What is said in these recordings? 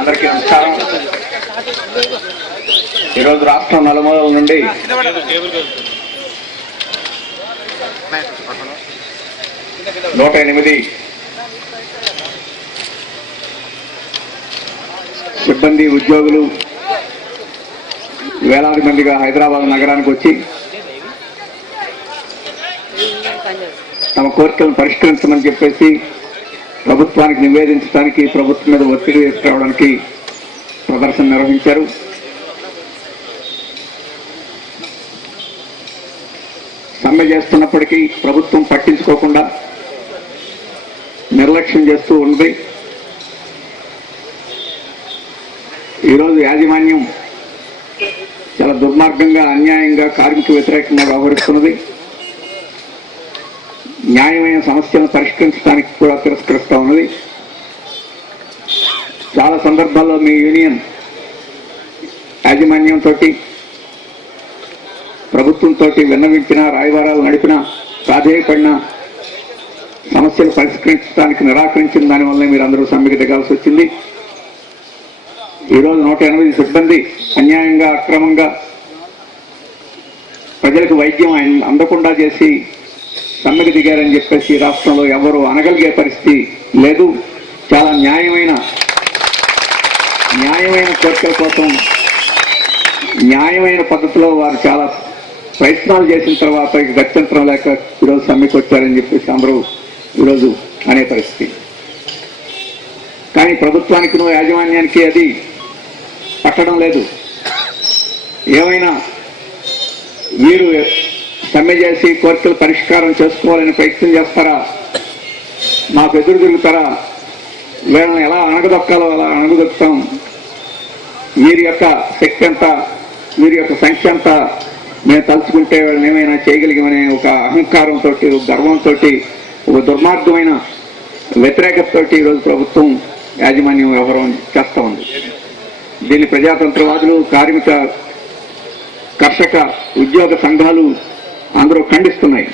అందరికీ నమస్కారం. ఈరోజు రాష్ట్రం నలుమూలల నుండి నూట 8 సిబ్బంది ఉద్యోగులు వేలాది మందిగా హైదరాబాద్ నగరానికి వచ్చి తమ కోరికలను పరిష్కరించమని చెప్పేసి ప్రభుత్వానికి నివేదించడానికి, ప్రభుత్వం మీద ఒత్తిడి తీసుకురావడానికి ప్రదర్శన నిర్వహించారు. సమ్మె చేస్తున్నప్పటికీ ప్రభుత్వం పట్టించుకోకుండా నిర్లక్ష్యం చేస్తూ ఉంది. ఈరోజు యాజమాన్యం చాలా దుర్మార్గంగా, అన్యాయంగా, కార్మిక వ్యతిరేకంగా వ్యవహరిస్తున్నది. న్యాయమైన సమస్యలను పరిష్కరించడానికి కూడా తిరస్కరిస్తూ ఉన్నది. చాలా సందర్భాల్లో మీ యూనియన్ యాజమాన్యంతో, ప్రభుత్వంతో విన్నవించినా, రాయబారాలు నడిపినా, ప్రాధేయపడినా సమస్యలు పరిష్కరించడానికి నిరాకరించిన దానివల్లే మీరందరూ సమ్మెకు దిగాల్సి వచ్చింది. ఈరోజు 108 సిబ్బంది అన్యాయంగా, అక్రమంగా ప్రజలకు వైద్యం అందకుండా చేసి సమ్మెకు దిగారని చెప్పేసి రాష్ట్రంలో ఎవరు అనగలిగే పరిస్థితి లేదు. చాలా న్యాయమైన కోరికల కోసం న్యాయమైన పద్ధతిలో వారు చాలా ప్రయత్నాలు చేసిన తర్వాత ఇక గత్యంతరం లేక ఈరోజు సమ్మెకు వచ్చారని చెప్పేసి అందరూ ఈరోజు అనే పరిస్థితి. కానీ ప్రభుత్వానికి, యాజమాన్యానికి అది పట్టడం లేదు. ఏమైనా వీరు సమ్మె చేసి కోరికలు పరిష్కారం చేసుకోవాలని ప్రయత్నం చేస్తారా, మాకు ఎదురు తిరుగుతారా, వీళ్ళని ఎలా అణగదొక్కాలో అలా అణగదొక్కుతాం, వీరి యొక్క శక్తి ఎంత, వీరి యొక్క సంఖ్య అంతా మేము తలుచుకుంటే వాళ్ళని ఏమైనా చేయగలిగామనే ఒక అహంకారంతో, గర్వంతో, ఒక దుర్మార్గమైన వ్యతిరేకతతో ఈరోజు ప్రభుత్వం యాజమాన్యం వ్యవహారం చేస్తూ ఉంది. దీన్ని ప్రజాతంత్రవాదులు, కార్మిక, కర్షక, ఉద్యోగ సంఘాలు అందరూ ఖండిస్తున్నాయి,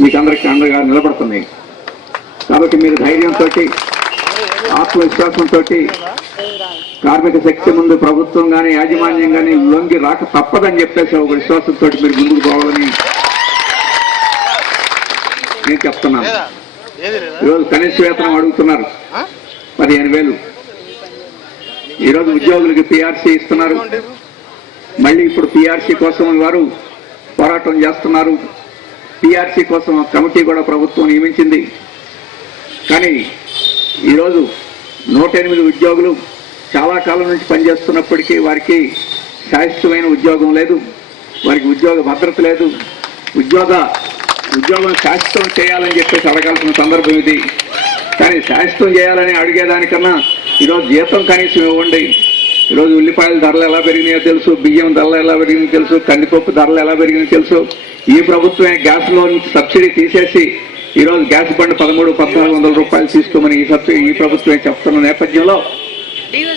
మీకు అందరికీ అండగా నిలబడుతున్నాయి. కాబట్టి మీరు ధైర్యంతో, ఆత్మవిశ్వాసంతో కార్మిక శక్తి ముందు ప్రభుత్వం కానీ, యాజమాన్యం కానీ లొంగి రాక తప్పదని చెప్పేసి ఒక విశ్వాసంతో మీరు ముందుకు పోవాలని నేను చెప్తున్నాను. ఈరోజు కనీస వేతనం అడుగుతున్నారు 15,000. ఈరోజు ఉద్యోగులకి పిఆర్సీ ఇస్తున్నారు. మళ్ళీ ఇప్పుడు పిఆర్సీ కోసం వారు పోరాటం చేస్తున్నారు. పిఆర్సీ కోసం కమిటీ కూడా ప్రభుత్వం నియమించింది. కానీ ఈరోజు 108 ఉద్యోగులు చాలా కాలం నుంచి పనిచేస్తున్నప్పటికీ వారికి శాశ్వతమైన ఉద్యోగం లేదు, వారికి ఉద్యోగ భద్రత లేదు. ఉద్యోగం శాశ్వతం చేయాలని చెప్పేసి అడగాల్సిన సందర్భం ఇది. కానీ శాశ్వతం చేయాలని అడిగేదానికన్నా ఈరోజు జీతం కనీసం ఇవ్వండి. ఈరోజు ఉల్లిపాయల ధరలు ఎలా పెరిగినాయో తెలుసు, బియ్యం ధరలు ఎలా పెరిగినాయో తెలుసు, కందిపప్పు ధరలు ఎలా పెరిగినాయో తెలుసు. ఈ ప్రభుత్వమే గ్యాస్లో నుంచి సబ్సిడీ తీసేసి ఈరోజు గ్యాస్ బండ్ 1300-1400 రూపాయలు తీసుకోమని ఈ ప్రభుత్వమే చెప్తున్న నేపథ్యంలో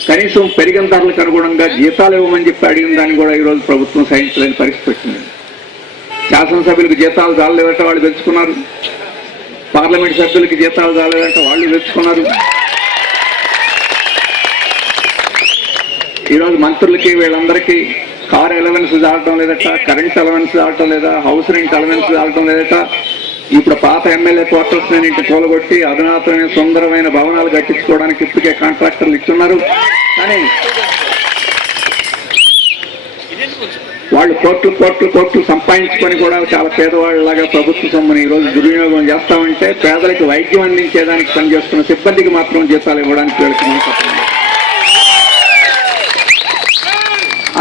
కనీసం పెరిగిన ధరలకు అనుగుణంగా జీతాలు ఇవ్వమని చెప్పి అడిగిన దాన్ని కూడా ఈరోజు ప్రభుత్వం సహించలేని పరిస్థితి వచ్చింది. శాసనసభ్యులకు జీతాలు చాలేదంటే వాళ్ళు తెచ్చుకున్నారు, పార్లమెంట్ సభ్యులకి జీతాలు చాలేదంటే వాళ్ళు తెచ్చుకున్నారు. ఈరోజు మంత్రులకి వీళ్ళందరికీ కార్ అలవెన్స్ చాలటం లేదట, కరెంట్ అలవెన్స్ చాలటం లేదా, హౌస్ రెంట్ అలవెన్స్ చాలటం లేదట. ఇప్పుడు పాత ఎమ్మెల్యే క్వార్టర్స్ ఇంటి కూలగొట్టి అధునాతమైన సుందరమైన భవనాలు కట్టించుకోవడానికి ఇప్పటికే కాంట్రాక్టర్లు ఇస్తున్నారు. కానీ వాళ్ళు కోట్లు సంపాదించుకొని కూడా చాలా పేదవాళ్ళలాగా ప్రభుత్వ సొమ్ముని ఈరోజు దుర్వినియోగం చేస్తామంటే పేదలకు వైద్యం అందించేదానికి పనిచేస్తున్న సిబ్బందికి మాత్రం జీతాలు ఇవ్వడానికి వీళ్ళకి మనసు.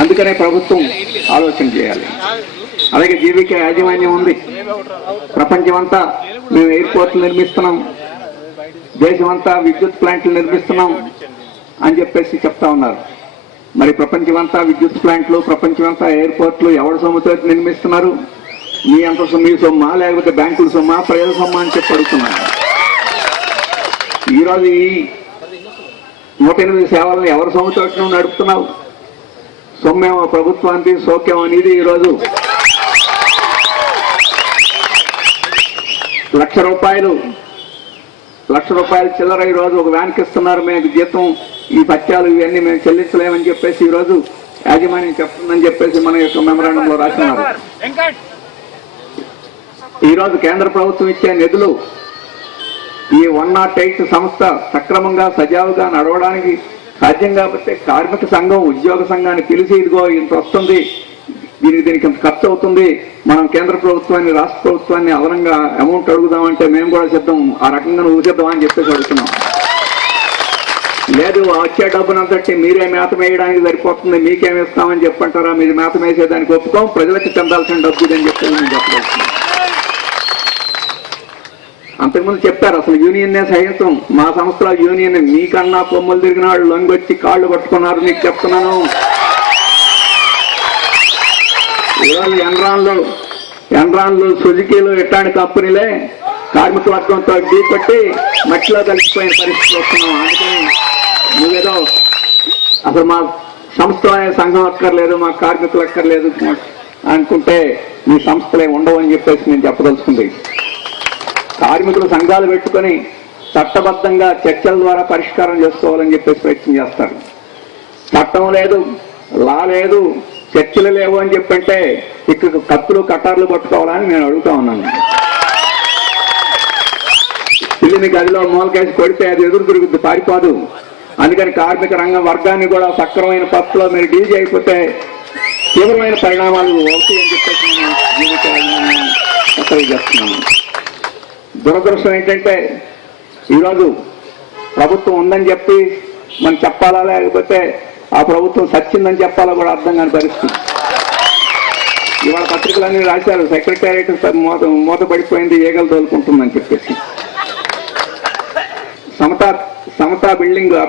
అందుకనే ప్రభుత్వం ఆలోచన చేయాలి. అలాగే జీవికే యాజమాన్యం ఉంది. ప్రపంచమంతా మేము ఎయిర్పోర్ట్లు నిర్మిస్తున్నాం, దేశమంతా విద్యుత్ ప్లాంట్లు నిర్మిస్తున్నాం అని చెప్పేసి చెప్తా ఉన్నారు. మరి ప్రపంచమంతా విద్యుత్ ప్లాంట్లు, ప్రపంచమంతా ఎయిర్పోర్ట్లు ఎవరి సొమ్ముతో నిర్మిస్తున్నారు? మీ సొమ్మా, లేకపోతే బ్యాంకుల సొమ్మా, ప్రజల సొమ్మా అని చెప్పి అడుగుతున్నారు. ఈరోజు ఈ 108 సేవలను ఎవరి సొమ్ముతో నువ్వు నడుపుతున్నావు? సొమ్మేమో ప్రభుత్వానికి, సోక్యం అనేది ఈరోజు ₹1,00,000 చిల్లర ఈరోజు ఒక వ్యాన్కి ఇస్తున్నారు. మేము జీతం ఈ పత్యాలు ఇవన్నీ మేము చెల్లించలేమని చెప్పేసి ఈరోజు యాజమాన్యం చెప్తుందని చెప్పేసి మన యొక్క మెమరాండంలో రాసినారు. ఈరోజు కేంద్ర ప్రభుత్వం ఇచ్చే నిధులు ఈ 108 సంస్థ సక్రమంగా సజావుగా నడవడానికి సాధ్యం కాకపోతే కార్మిక సంఘం ఉద్యోగ సంఘాన్ని పిలిచి ఇదిగో ఇంత వస్తుంది, దీనికి ఇంత ఖర్చు అవుతుంది, మనం కేంద్ర ప్రభుత్వాన్ని రాష్ట్ర ప్రభుత్వాన్ని అదనంగా అమౌంట్ అడుగుదామంటే మేము కూడా సిద్ధం, ఆ రకంగా ఊసేద్దాం అని చెప్పేసి అడుగుతున్నాం. లేదు వచ్చే డబ్బునంతటి మీరే మేత వేయడానికి సరిపోతుంది, మీకేమి ఇస్తామని చెప్పంటారా, మీరు మేత వేసేదానికి ఒప్పుకోం, ప్రజలకు చెందాల్సిన డబ్బు ఇదని చెప్పేసి మేము చెప్పగలుగుతున్నాం. అంతకుముందు చెప్పారు అసలు యూనియన్నే సహించం, మా సంస్థలో యూనియన్ మీకన్నా కొమ్మలు తిరిగిన వాళ్ళు లొంగొచ్చి కాళ్ళు పట్టుకున్నారు. నీకు చెప్తున్నాను, ఈరోజు ఎన్రాన్లు సుజుకీలు ఇట్లాంటి కంపెనీలే కార్మిక వర్గంతో ఢీకొట్టి మట్టిలో కలిసిపోయిన పరిస్థితి వస్తున్నాం. అందుకని నువ్వేదో అసలు మా సంస్థ అనే సంఘం అక్కర్లేదు, మా కార్మికులు అక్కర్లేదు అనుకుంటే మీ సంస్థలే ఉండవు అని చెప్పేసి నేను చెప్పదలుచుకుంది. కార్మికులు సంఘాలు పెట్టుకొని చట్టబద్ధంగా చర్చల ద్వారా పరిష్కారం చేసుకోవాలని చెప్పేసి ప్రయత్నం చేస్తారు. చట్టం లేదు, లా లేదు, చర్చలు లేవు అని చెప్పంటే ఇక్కడ కత్తులు కట్టార్లు పట్టుకోవాలని నేను అడుగుతా ఉన్నాను. పిల్లిని గదిలో మూలకేసి కొడితే అది ఎదురు తిరుగుద్ది, పారిపోదు. అందుకని కార్మిక రంగ వర్గాన్ని కూడా సక్రమైన పద్ధతిలో మీరు డీల్ చేయకపోతే తీవ్రమైన పరిణామాలు అవుతాయి అని చెప్పేసి నేను చెప్తున్నాను. దురదృష్టం ఏంటంటే ఈరోజు ప్రభుత్వం ఉందని చెప్పి మనం చెప్పాలా, లేకపోతే ఆ ప్రభుత్వం సచ్చిందని చెప్పాలా కూడా అర్థం కాని పరిస్థితి. ఇవాళ పత్రికలన్నీ రాశారు, సెక్రటేరియట్ మూతపడిపోయింది, ఈగలు తోలుకుంటుందని చెప్పేసి. సమతా బిల్డింగ్ ఆ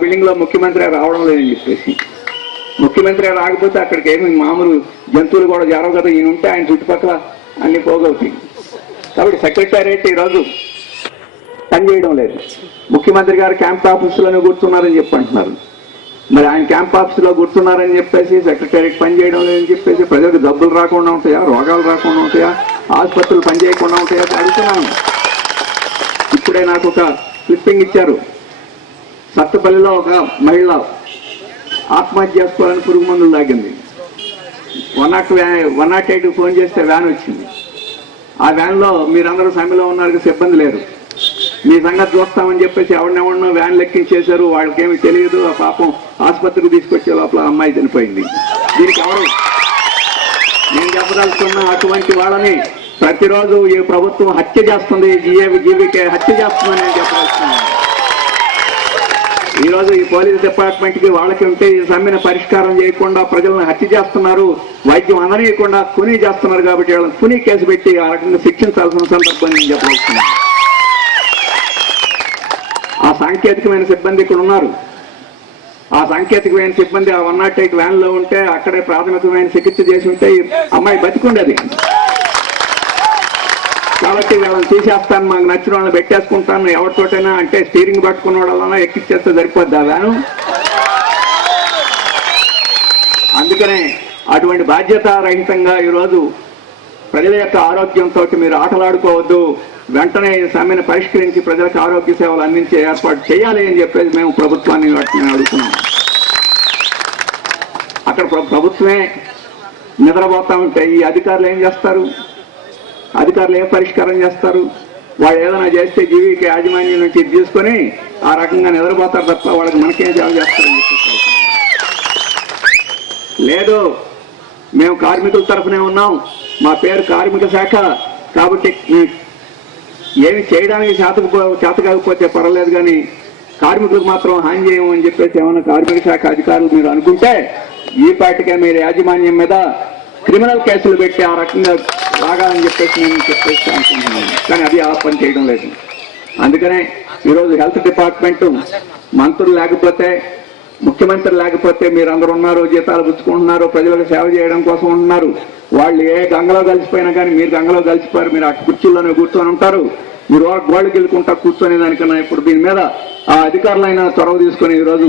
బిల్డింగ్ లో ముఖ్యమంత్రి రావడం లేదని చెప్పేసి. ముఖ్యమంత్రి రాకపోతే అక్కడికి ఏమి మామూలు జంతువులు కూడా జరగవు కదా, ఈయన ఉంటే ఆయన చుట్టుపక్కల అన్ని పోగవుతాయి. కాబట్టి సెక్రటేరియట్ ఈరోజు పనిచేయడం లేదు. ముఖ్యమంత్రి గారు క్యాంప్ ఆఫీసులోనే కూర్చున్నారని చెప్పి అంటున్నారు. మరి ఆయన క్యాంప్ ఆఫీసులో కూర్చున్నారని చెప్పేసి సెక్రటేరియట్ పనిచేయడం లేదని చెప్పేసి ప్రజలకు జబ్బులు రాకుండా ఉంటాయా, రోగాలు రాకుండా ఉంటాయా, ఆసుపత్రులు పనిచేయకుండా ఉంటాయా అడుగుతున్నాను. ఇప్పుడే నాకు ఒక క్లిప్పింగ్ ఇచ్చారు. సత్తపల్లిలో ఒక మహిళ ఆత్మహత్య చేసుకోవాలని పురుగు మందులు తాగింది. 108 ఫోన్ చేస్తే వ్యాన్ వచ్చింది. ఆ వ్యాన్లో మీరందరూ సమ్మెలో ఉన్నారు, సిబ్బంది లేరు. మీ సంగతి చూస్తామని చెప్పేసి ఎవరినెవరినో వ్యాన్ లెక్కించేశారు. వాళ్ళకేమి తెలియదు. ఆ పాపం ఆసుపత్రికి తీసుకొచ్చే లోపల అమ్మాయి చనిపోయింది. దీనికి ఎవరు నేను చెప్పదలుచుకున్న అటువంటి వాళ్ళని ప్రతిరోజు ఈ ప్రభుత్వం హత్య చేస్తుంది, జీవికే హత్య చేస్తుందని నేను చెప్పదలుచుకున్నాను. ఈరోజు ఈ పోలీస్ డిపార్ట్మెంట్ కి వాళ్ళకి ఉంటే ఈ సమ్మెను పరిష్కారం చేయకుండా ప్రజలను హత్య చేస్తున్నారు, వైద్యం అందనీయకుండా ఖూనీ చేస్తున్నారు. కాబట్టి వాళ్ళని ఖూనీ కేసు పెట్టి ఆ రకంగా శిక్షించాల్సిన సందర్భాన్ని నేను చెప్పదలుచుకున్నాను. ఆ సాంకేతికమైన సిబ్బంది ఇక్కడ ఉన్నారు. ఆ సాంకేతికమైన సిబ్బంది ఆ 108 వ్యాన్ లో ఉంటే అక్కడే ప్రాథమికమైన చికిత్స చేసి ఉంటే అమ్మాయి బతికుండేది. కాబట్టి వీళ్ళని తీసేస్తాను, మాకు నచ్చిన వాళ్ళని పెట్టేసుకుంటాను, ఎవరితోటైనా అంటే స్టీరింగ్ పట్టుకున్న వాళ్ళన్నా ఎక్కిచ్చేస్తే సరిపోద్ది ఆ వ్యాను. అందుకనే అటువంటి బాధ్యతారహితంగా ఈరోజు ప్రజల యొక్క ఆరోగ్యంతో మీరు ఆటలాడుకోవద్దు, వెంటనే సమ్మెను పరిష్కరించి ప్రజలకు ఆరోగ్య సేవలు అందించే ఏర్పాటు చేయాలి అని చెప్పేసి మేము ప్రభుత్వాన్ని వాటిని అడుగుతున్నాం. అక్కడ ప్రభుత్వమే నిద్రపోతా ఉంటే ఈ అధికారులు ఏం చేస్తారు? అధికారులు ఏం పరిష్కారం చేస్తారు? వాళ్ళు ఏదైనా చేస్తే జీవికి యాజమాన్యం నుంచి తీసుకొని ఆ రకంగా నిద్రపోతారు తప్ప వాళ్ళకి మనకేం సేవ చేస్తారని చెప్పేసి. లేదు, మేము కార్మికుల తరఫునే ఉన్నాం, మా పేరు కార్మిక శాఖ, కాబట్టి ఏమి చేయడానికి చేత కాకపోతే పర్వాలేదు, కానీ కార్మికులకు మాత్రం హాని చేయమని చెప్పేసి ఏమన్నా కార్మిక శాఖ అధికారులు మీరు అనుకుంటే ఈ పాటికే మీరు యాజమాన్యం మీద క్రిమినల్ కేసులు పెట్టి ఆ రకంగా రాగాలని చెప్పేసి నేను చెప్పేసి అనుకుంటున్నాను. కానీ అది ఆ పని చేయడం లేదు. అందుకనే ఈరోజు హెల్త్ డిపార్ట్మెంట్ మంత్రులు లేకపోతే, ముఖ్యమంత్రి లేకపోతే మీరు అందరూ ఉన్నారు, జీతాలు పుచ్చుకుంటున్నారు, ప్రజలకు సేవ చేయడం కోసం ఉంటున్నారు. వాళ్ళు ఏ గంగలో కలిసిపోయినా కానీ మీరు గంగలో కలిసిపోయారు, మీరు అటు కుర్చీల్లోనే కూర్చొని ఉంటారు. మీరు గోళ్ళకి వెళ్ళుకుంటా కూర్చొని దానికన్నా ఇప్పుడు దీని మీద ఆ అధికారులైనా చొరవ తీసుకొని ఈరోజు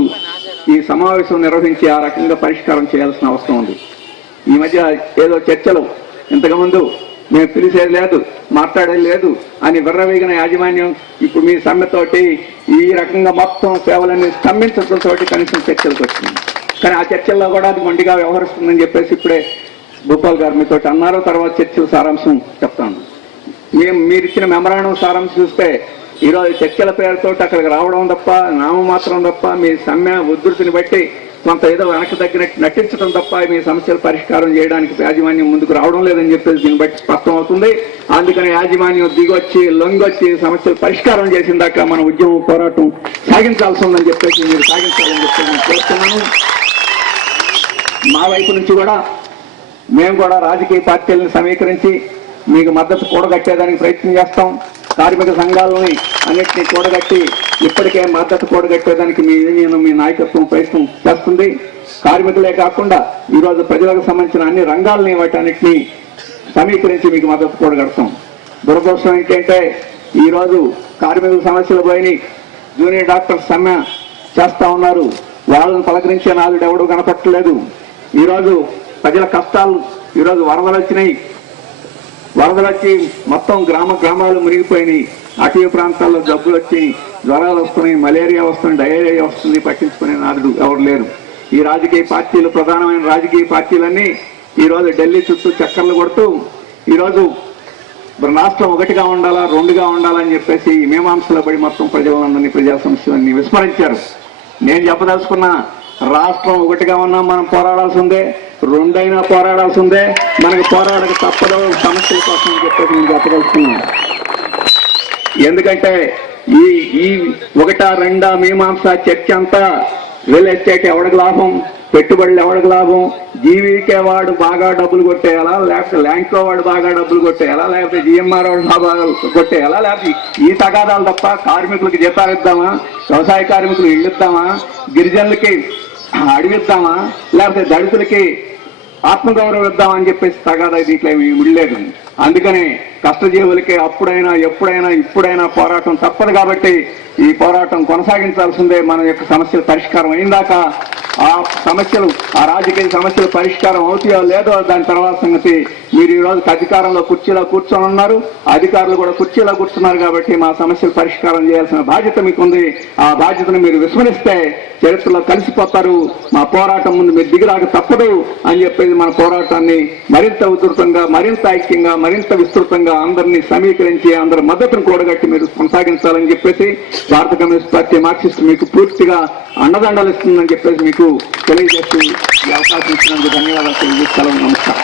ఈ సమావేశం నిర్వహించి ఆ రకంగా పరిష్కారం చేయాల్సిన అవసరం ఉంది. ఈ మధ్య ఏదో చర్చలు ఇంతకుముందు మేము పిలిచేది లేదు, మాట్లాడేది లేదు అని విర్రవీగిన యాజమాన్యం ఇప్పుడు మీ సమ్మెతోటి ఈ రకంగా మొత్తం సేవలన్నీ స్తంభించడంతో కనీసం చర్చలకు వచ్చింది. కానీ ఆ చర్చల్లో కూడా అది మొండిగా వ్యవహరిస్తుందని చెప్పేసి ఇప్పుడే భూపాల్ గారు మీతో అన్నారు. తర్వాత చర్చల సారాంశం చెప్తాను. మీరు ఇచ్చిన మెమరాండం సారాంశం చూస్తే ఈరోజు చర్చల పేరుతో అక్కడికి రావడం తప్ప, నామమాత్రం తప్ప, మీ సమ్మె ఉధృతిని బట్టి కొంత ఏదో వెనక్కి తగ్గినట్టు నటించడం తప్ప మీ సమస్యలు పరిష్కారం చేయడానికి యాజమాన్యం ముందుకు రావడం లేదని చెప్పేసి దీన్ని బట్టి స్పష్టం అవుతుంది. అందుకని యాజమాన్యం దిగొచ్చి లొంగొచ్చి సమస్యలు పరిష్కారం చేసిన దాకా మన ఉద్యమం పోరాటం సాగించాల్సి ఉందని చెప్పేసి మీరు సాగించాలని చెప్పేసి నేను కోరుతున్నాను. మా వైపు నుంచి కూడా మేము కూడా రాజకీయ పార్టీలను సమీకరించి మీకు మద్దతు కూడగట్టేదానికి ప్రయత్నం చేస్తాం. కార్మిక సంఘాలని అన్నింటినీ కూడగట్టి ఇప్పటికే మద్దతు కూడగట్టేదానికి మీ యూనియన్ మీ నాయకత్వం ప్రయత్నం చేస్తుంది. కార్మికులే కాకుండా ఈరోజు ప్రజలకు సంబంధించిన అన్ని రంగాలని వాటన్నిటినీ సమీకరించి మీకు మద్దతు కూడగడతాం. దురదృష్టం ఏంటంటే ఈరోజు కార్మికుల సమస్యలు పోయి జూనియర్ డాక్టర్స్ సమ్మె చేస్తా ఉన్నారు. వాళ్ళని పలకరించే నాలుగు ఎవడు కనపట్టలేదు. ఈరోజు ప్రజల కష్టాలు, ఈరోజు వరదలు వచ్చినాయి, వరదలు వచ్చి మొత్తం గ్రామాలు మునిగిపోయినాయి. అటవీ ప్రాంతాల్లో జబ్బులు వచ్చి జ్వరాలు వస్తున్నాయి, మలేరియా వస్తుంది, డయేరియా వస్తుంది, పట్టించుకునే నాదుడు ఎవరు లేరు. ఈ రాజకీయ పార్టీలు, ప్రధానమైన రాజకీయ పార్టీలన్నీ ఈరోజు ఢిల్లీ చుట్టూ చక్కర్లు కొడుతూ ఈరోజు రాష్ట్రం ఒకటిగా ఉండాలా, రెండుగా ఉండాలని చెప్పేసి మీమాంసలో పడి మొత్తం ప్రజలందరినీ, ప్రజా సమస్యలన్నీ విస్మరించారు. నేను చెప్పదలుచుకున్న రాష్ట్రం ఒకటిగా ఉన్నా మనం పోరాడాల్సిందే, రెండైనా పోరాడాల్సిందే. మనకు పోరాడక తప్పదు సమస్యల కోసం అని చెప్పేసి నేను చెప్పదలుచుకున్నాను. ఎందుకంటే ఈ ఒకటా రెండా మీమాంస చర్చ అంతా రియల్ ఎస్టేట్ ఎవడికి లాభం, పెట్టుబడులు ఎవడికి లాభం, జీవీకే వాడు బాగా డబ్బులు కొట్టేయాలా, లేకపోతే ల్యాంకో వాడు బాగా డబ్బులు కొట్టేయాలా, లేకపోతే జిఎంఆర్ వాడు బాగా కొట్టేయాలా, లేకపోతే ఈ తగాదాలు తప్ప కార్మికులకి జీతాలు ఇద్దామా, వ్యవసాయ కార్మికులు ఇళ్ళు ఇద్దామా, గిరిజనులకి అడిగిద్దామా, లేకపోతే దళితులకి ఆత్మగౌరవం ఇద్దామని చెప్పేసి తగాదా దీంట్లో ఏమి ఉండలేదు. అందుకని కష్టజీవులకి అప్పుడైనా ఎప్పుడైనా ఇప్పుడైనా పోరాటం తప్పదు. కాబట్టి ఈ పోరాటం కొనసాగించాల్సిందే. మన యొక్క సమస్యలు పరిష్కారం అయిందాక ఆ సమస్యలు, ఆ రాజకీయ సమస్యలు పరిష్కారం అవుతాయో లేదో దాని తర్వాత సంగతి. మీరు ఈ రోజు అధికారంలో కుర్చీలో కూర్చొని ఉన్నారు, అధికారులు కూడా కుర్చీలో కూర్చున్నారు. కాబట్టి మా సమస్యలు పరిష్కారం చేయాల్సిన బాధ్యత మీకుంది. ఆ బాధ్యతను మీరు విస్మరిస్తే చరిత్రలో కలిసిపోతారు. మా పోరాటం ముందు మీరు దిగిరాక తప్పదు అని చెప్పేసి మన పోరాటాన్ని మరింత ఉధృతంగా, మరింత ఐక్యంగా, మరింత విస్తృతంగా అందరినీ సమీకరించి అందరి మద్దతును కూడగట్టి మీరు కొనసాగించాలని చెప్పేసి భారత కమ్యూనిస్ట్ పార్టీ మార్క్సిస్ట్ మీకు పూర్తిగా అండదండలు ఇస్తుందని చెప్పేసి మీకు తెలియజేస్తూ ఈ అవకాశం ఇచ్చినందుకు ధన్యవాదాలు తెలియజేస్తాను. నమస్కారం.